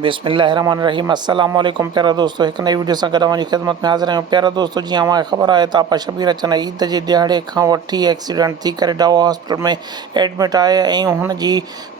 बिस्मिल्लाहिर्रहमानिर्रहीम अस्सलाम वालेकुम प्यारा दोस्तों, एक नई वीडियो सां गॾु अवांजी ख़िदमत में हाज़िर आहियूं। प्यारा दोस्तों, जीअं अव्हांखे ख़बर आहे त आपा शबीर अचन ईद जे ॾियारे खां वठी एक्सीडेंट थी करे डावा हॉस्पिटल में एडमिट आहे ऐं हुन जी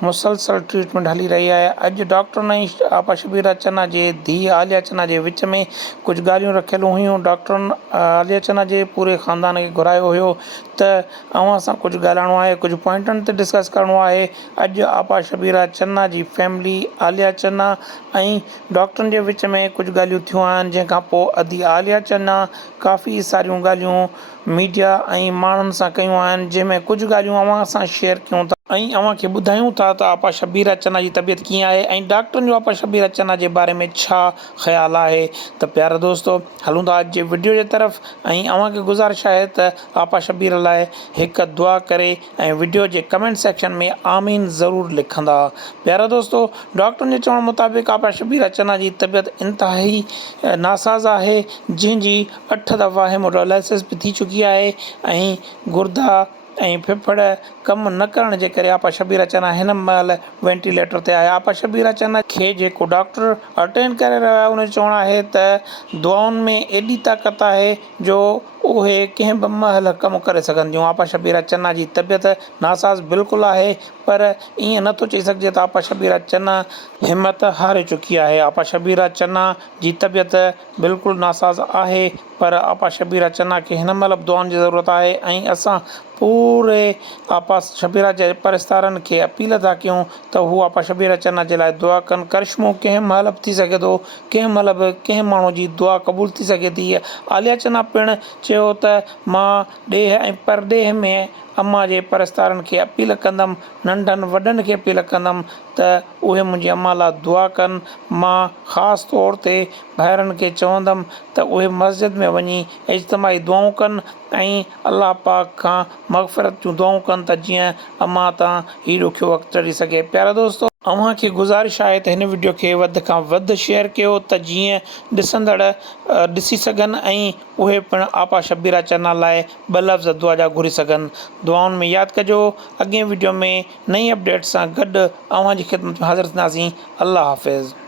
मुसलसल ट्रीटमेंट हली रही आहे। अॼु डॉक्टरनि ऐं आपा शबीर अचन जे धीउ आलिया चना जे विच में कुझु ॻाल्हियूं रखियल हुयूं। डॉक्टरनि आलिया चना जे पूरे ख़ानदान खे घुरायो हुयो त अव्हां सां कुझु ॻाल्हाइणो आहे, कुझु पॉइंटनि ते डिस्कस करिणो आहे। अॼु आपा शबीर चन्ना जी फैमिली आलिया चन्ना ऐं डॉक्टरनि जे विच में कुझु ॻाल्हियूं थियूं आहिनि, जंहिंखां पोइ अधी आलिया चन्ना काफ़ी सारियूं ॻाल्हियूं मीडिया ऐं माण्हुनि सां कयूं आहिनि, जंहिंमें कुझु ॻाल्हियूं अव्हां सां शेयर कयूं था ऐं अव्हांखे ॿुधायूं था त आपा शबीर चन्ना जी तबियत कीअं आहे ऐं डॉक्टरनि जो आपा शबीर चन्ना जे बारे में छा ख़्यालु आहे। त प्यारा दोस्तों, हलूं था अॼु जे वीडियो जे तरफ़ ऐं अव्हांखे गुज़ारिश आहे त आपा शबीर लाइ हिकु दुआ करे ऐं वीडियो जे कमेंट सेक्शन में आमीन ज़रूरु लिखंदा। प्यारा दोस्तों, डॉक्टरनि जे चवण मुताबिक़ आपा शबीर चन्ना जी तबियत इंतिहाई नासाज़ आहे, जंहिंजी 8 दफ़ा हेमोडायलिसिस बि थी चुकी आहे ऐं गुर्दा ऐं फेफड़ कमु न करण जे करे आपा शबीर चन्ना हिन महिल वेंटिलेटर ते आहे। आपा शबीर चन्ना खे जेको डॉक्टर अटेंड करे रहियो आहे, उन जो चवणु आहे त दुआउनि में एॾी ताक़त आहे जो उहे कंहिं बि महिल कमु करे सघंदियूं। आपा शबीर चन्ना जी तबियत नासाज़ बिल्कुलु आहे, पर ईअं नथो चई सघिजे त आपा शबीर चन्ना हिमत हारे चुकी आहे। आपा शबीर चन्ना जी तबियत बिल्कुलु नासाज़ आहे, पर आपा शबीर चन्ना खे हिन महिल बि दुआउनि जी ज़रूरत आहे ऐं असां पूरे आपा शबीर जे परिस्तारनि खे अपील था कयूं त हू आपा शबीर चन्ना जे लाइ दुआ कनि। करिश्मो कंहिं महिल बि थी सघे थो, कंहिं महिल बि कंहिं माण्हू जी दुआ क़बूल थी सघे थी। आलिया चन्ना पिणु चयो त मां ॾेह ऐं परॾेह में अम्मा जे परिस्तारनि खे अपील कंदमि, नंढनि वॾनि खे अपील कंदमि त उहे मुंहिंजी अम्मा लाइ दुआ कनि। मां ख़ासि तौर ते भाइरनि खे चवंदमि त उहे मस्जिद में वञी इज्तिमाही दुआऊं कनि ऐं अलाह पाक खां मग़फ़िरत जूं दुआऊं कनि त जीअं अम्मा तां हीउ ॾुखियो वक़्तु टरी सघे। प्यारा दोस्तों, अव्हांखे गुज़ारिश आहे त हिन वीडियो खे वधि खां वधि शेयर कयो त जीअं ॾिसंदड़ ॾिसी सघनि ऐं उहे पिणु आपा शबीर चन्ना लाइ ॿ लफ़्ज़ दुआ जा घुरी सघनि। दुआउनि में यादि कजो। अॻे वीडियो में नई अपडेट सां गॾु अव्हांजी ख़िदमत में हाज़िर थींदासीं। अल्लाह हाफ़िज़।